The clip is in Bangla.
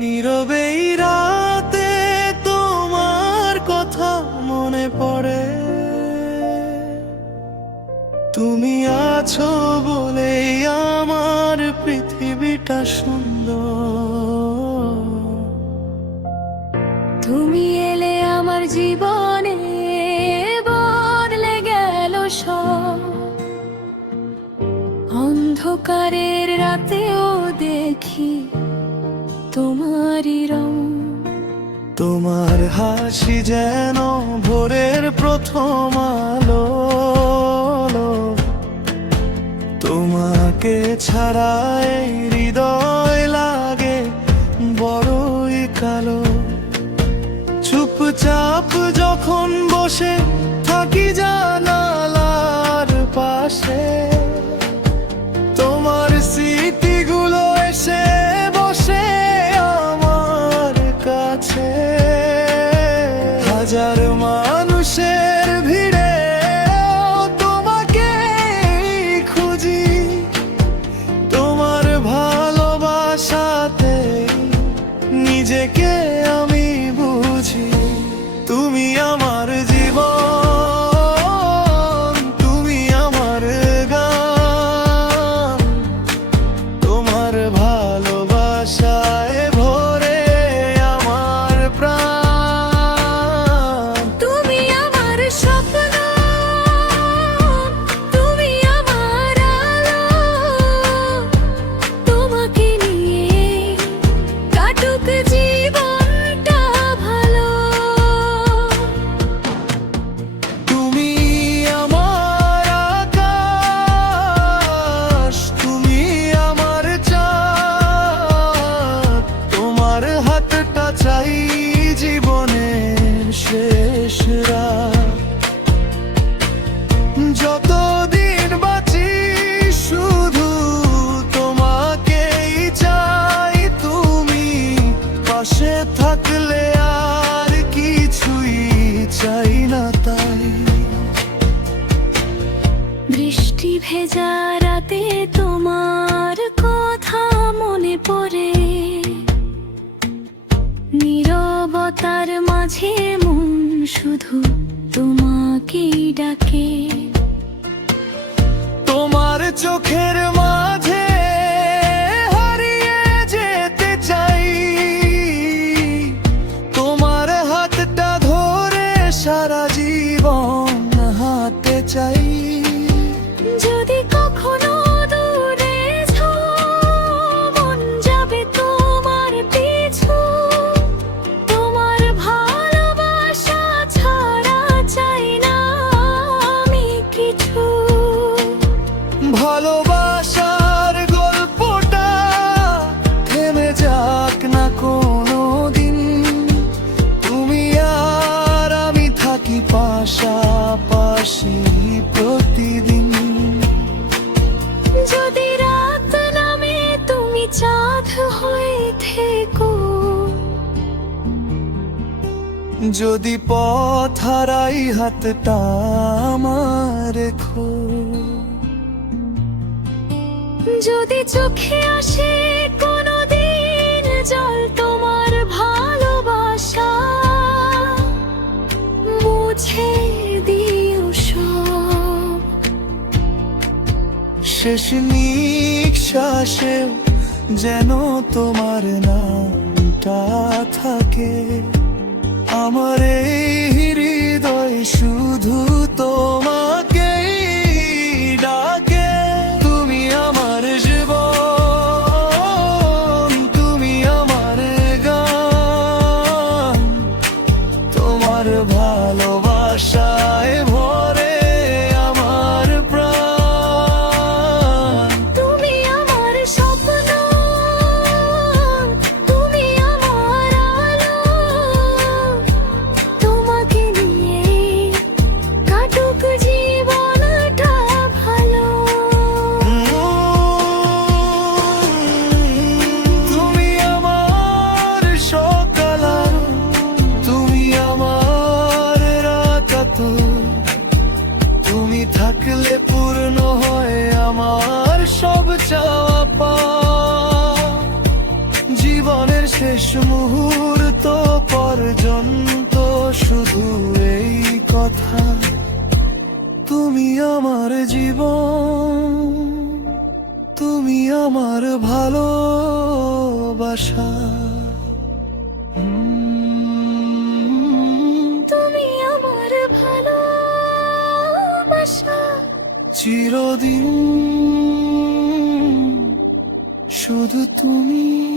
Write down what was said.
নীরবেই রাতে তোমার কথা মনে পড়ে, তুমি আছো বলেই আমার পৃথিবীটা সুন্দর। তুমি এলে আমার জীবনে বদলে গেল সব, অন্ধকারের রাতেও দেখি তোমারই রং। তোমার হাসি যেন ভোরের প্রথম আলো, তোমাকে ছাড়া এই হৃদয় লাগে বড়ই কালো। চুপচাপ যখন বসে থাকি জানালার পাশে, তোমার স্মৃতিগুলো এসে বসে আমার কাছে। হাজার মানুষের ভিড়ে তোমাকে খুঁজি, তোমার ভালোবাসাতে নিজেকে আমি বুঝি। তুমি আমার জীবন, তুমি আমার গান, তোমার ভালোবাসায় ভরে আমার প্রাণ। তুমি আমার স্বপ্ন, তুমি আমার আলো, তোমাকে নিয়ে কাটুক জীবনটা ভালো। তুমি আমার আকাশ, তুমি আমার চাঁদ, তোমার হাতটা চাই জীবনের শেষ রাত। যতদিন বাঁচি শুধু তোমাকেই চাই, তুমি পাশে থাকলে আর কিছুই চাই না তাই। বৃষ্টি ভেজা রাতে তোমার কথা মনে পড়ে, নীরবতার মাঝে মন শুধু তোমাকেই ডাকে। তোমার চোখের মাঝে হারিয়ে যেতে চাই, তোমার হাতটা ধরে সারা জীবন হাঁটতে চাই। যদি কখনো দূরে যাও, মন যাবে তোমার পিছু, তোমার ভালোবাসা ছাড়া চাই না আমি কিছু। ভালোবাসার গল্পটা থেমে যাক না কোনো দিন, তুমি আর আমি থাকি পাশাপাশি প্রতিদিন। যদি রাত নামে তুমি চাঁদ হয়ে থেকো, যদি পথ হারাই হাতটা আমার রেখো, যদি চোখে আসে কোনোদিন জল তোমার ভালোবাসা, মুছে দিও সব। শেষ নিঃশ্বাসেও যেন তোমার নামটা থাকে। আমার এই হৃদয় শুধু তোমাকেই ডাকে। তুমি আমার জীবন, তুমি আমার গান, তোমার ভালোবাসায় ভরে আমার প্রাণ। তুমি আমার স্বপ্ন, তুমি আমার আলো, তোমাকে নিয়ে তুমি থাকলে পূর্ণ হয় আমার সব চাওয়া পাওয়া। জীবনের শেষ মুহূর্ত পর্যন্ত শুধু এই কথা, তুমি আমার জীবন, তুমি আমার ভালোবাসা। তুমি আমার ভালোবাসা। চিরদিন শুধু তুমি।